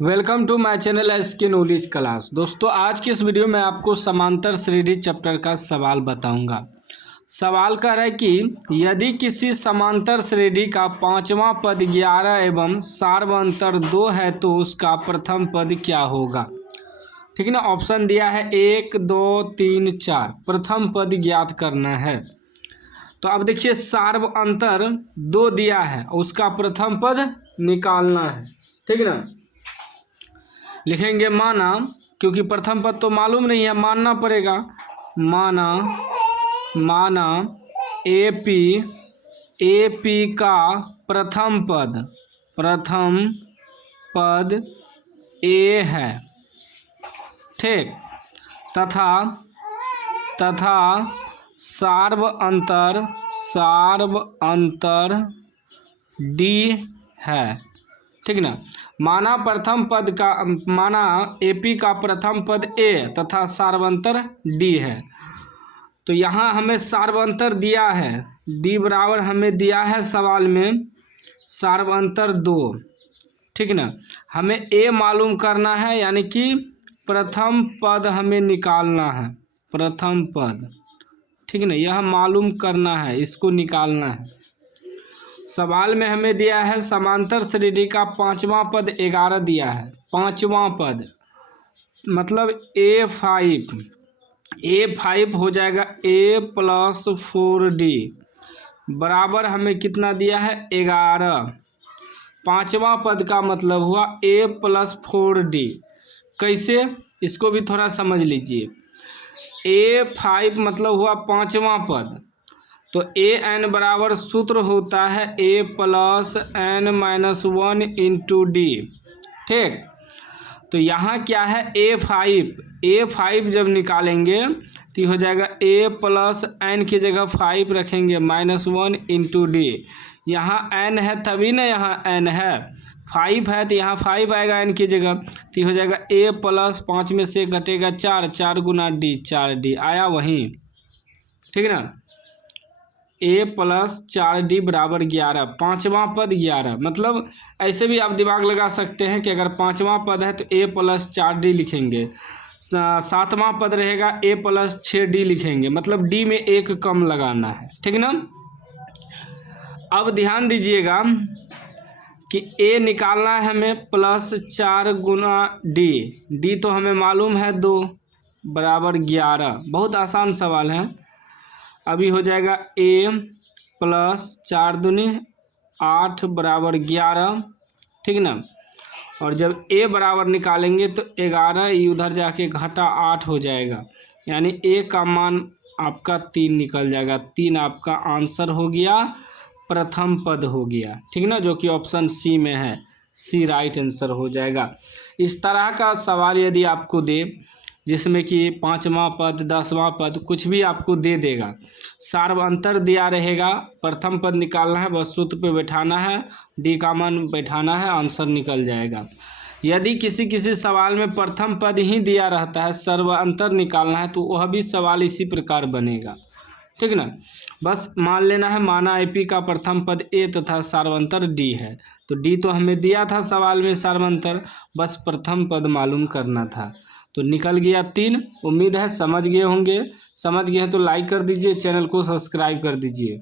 Welcome to my channel SK knowledge class. दोस्तों आज की इस वीडियो में आपको समांतर श्रेणी चैप्टर का सवाल बताऊंगा। सवाल कह रहा है कि यदि किसी समांतर श्रेणी का पांचवा पद 11 एवं सार्वअंतर 2 है तो उसका प्रथम पद क्या होगा। ठीक है ना। ऑप्शन दिया है 1, 2, 3, 4। प्रथम पद ज्ञात करना है। तो अब देखिए सार्वअंतर 2 दिया है, उसका प्रथम पद निकालना है। ठीक है ना। लिखेंगे माना, क्योंकि प्रथम पद तो मालूम नहीं है, मानना पड़ेगा। माना एपी का प्रथम पद ए है। ठीक। तथा सार्वअंतर डी है। ठीक ना। माना एपी का प्रथम पद ए तथा सार्वअंतर डी है। तो यहाँ हमें सार्वअंतर दिया है, डी बराबर हमें दिया है सवाल में सार्वअंतर 2। ठीक ना। हमें ए मालूम करना है, यानी कि प्रथम पद हमें निकालना है। प्रथम पद, ठीक है ना, यह मालूम करना है, इसको निकालना है। सवाल में हमें दिया है समांतर श्रेणी का पांचवा पद 11 दिया है। पांचवा पद मतलब A5 हो जाएगा A + 4D बराबर हमें कितना दिया है 11। पांचवा पद का मतलब हुआ A + 4D। कैसे, इसको भी थोड़ा समझ लीजिए। A5 मतलब हुआ पांचवा पद, तो an बराबर सूत्र होता है A + n-1 × D। ठीक। तो यहाँ क्या है A5 जब निकालेंगे तो हो जाएगा A + n की जगह 5 रखेंगे -1 × D। यहाँ n है तभी ना, यहाँ n है, 5 है तो यहाँ 5 आएगा n की जगह, तो हो जाएगा A + 5 में से घटेगा 4, 4 × D 4D आया वहीं। ठीक ना। A + 4D बराबर 11। पांचवा पद 11, मतलब ऐसे भी आप दिमाग लगा सकते हैं कि अगर पांचवा पद है तो A + 4D लिखेंगे। सातवां पद रहेगा A + 6D लिखेंगे, मतलब D में 1 कम लगाना है। ठीक ना। अब ध्यान दीजिएगा कि A निकालना है हमें +4 × D तो हमें मालूम है 2 बराबर 11। बहुत आसान सवाल है। अभी हो जाएगा A + 4 दूनी 8 बराबर 11। ठीक ना। और जब A बराबर निकालेंगे तो 11 उधर जाके घटा 8 हो जाएगा, यानी A का मान आपका 3 निकल जाएगा। 3 आपका आंसर हो गया, प्रथम पद हो गया। ठीक ना, जो कि ऑप्शन सी में है। सी राइट आंसर हो जाएगा। इस तरह का सवाल यदि आपको दे जिसमें कि पांचवा पद 10वां पद कुछ भी आपको दे देगा, सार्वअंतर दिया रहेगा, प्रथम पद निकालना है, बस सूत्र पे बैठाना है, डी का मान बैठाना है, आंसर निकल जाएगा। यदि किसी सवाल में प्रथम पद ही दिया रहता है, सर्वांतर निकालना है, तो वह भी सवाल इसी प्रकार बनेगा। ठीक ना। बस मान लेना है, माना एपी का प्रथम पद ए तथा सार्वअंतर डी है, तो डी तो हमें दिया था सवाल में सार्वअंतर, बस प्रथम पद मालूम करना था। तो निकल गया 3। उम्मीद है समझ गए होंगे। समझ गए हैं तो लाइक कर दीजिए, चैनल को सब्सक्राइब कर दीजिए।